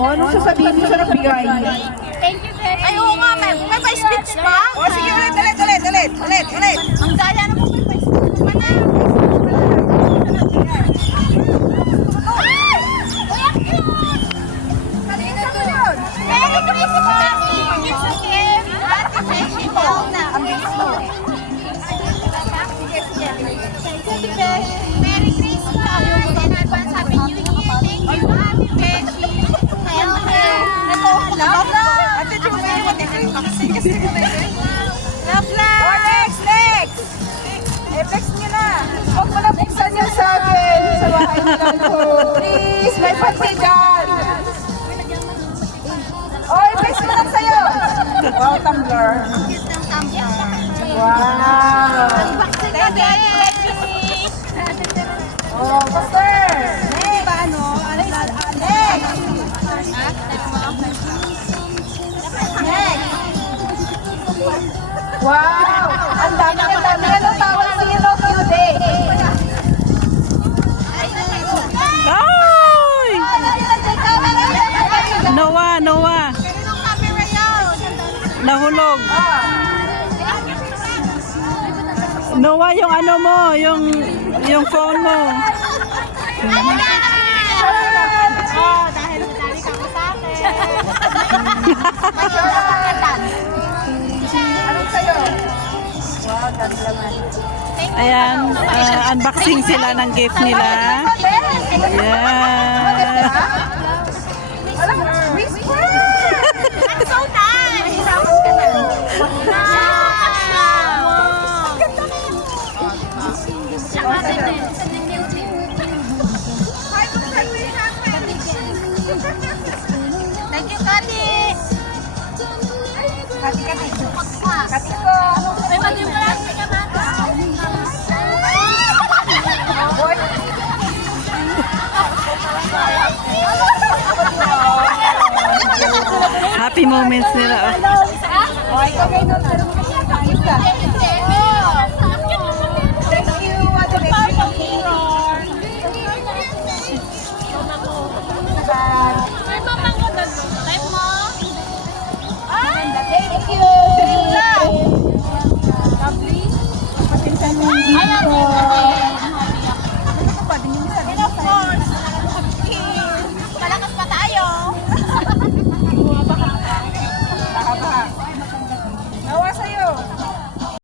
O, anong sasabihin mo sa nagbigay? Thank you very much. Ay, oo nga, may pa-speech pa? O, sige, ulit. Ang daya na mo may pa-speech pa na. Kanina to yun. Merry Christmas! It's okay. Ate Beshi daw na. Ang bilis mo. Sige. Merry Christmas! In advance, Happy New Year. Thank you, Ate Beshi. Ate Julie, kasi Love, love. O, next! I-flex nyo na. Huwag mo na buksan yung sa akin. Sa bahay nyo lang po. Please, may pantigan. O, i-flex mo lang sa'yo. Wow, tumbler. Wow. Oh, Pastor. Next. Wow! Ang dami. Anong tawag sa iyo, Q-Day? Ay! Noah. Nahulog. Noah, yung ano mo, yung phone mo. Dahil madali ka sa akin. Anong sa'yo? Wow, dami laman. Ayan, unboxing sila ng gift nila. Ayan. Alam mo, whisper! That's so nice! Thank you, Kati! Kati. Pagpa! Kati ko. May mag-imprasi ka ba? Boy. Happy moments nila. Oh. O, ikaw kayo nun. Pero makakakit ka. Thank you, Ate Becky. Thank you! Lovely. Pasensya mo yung dito.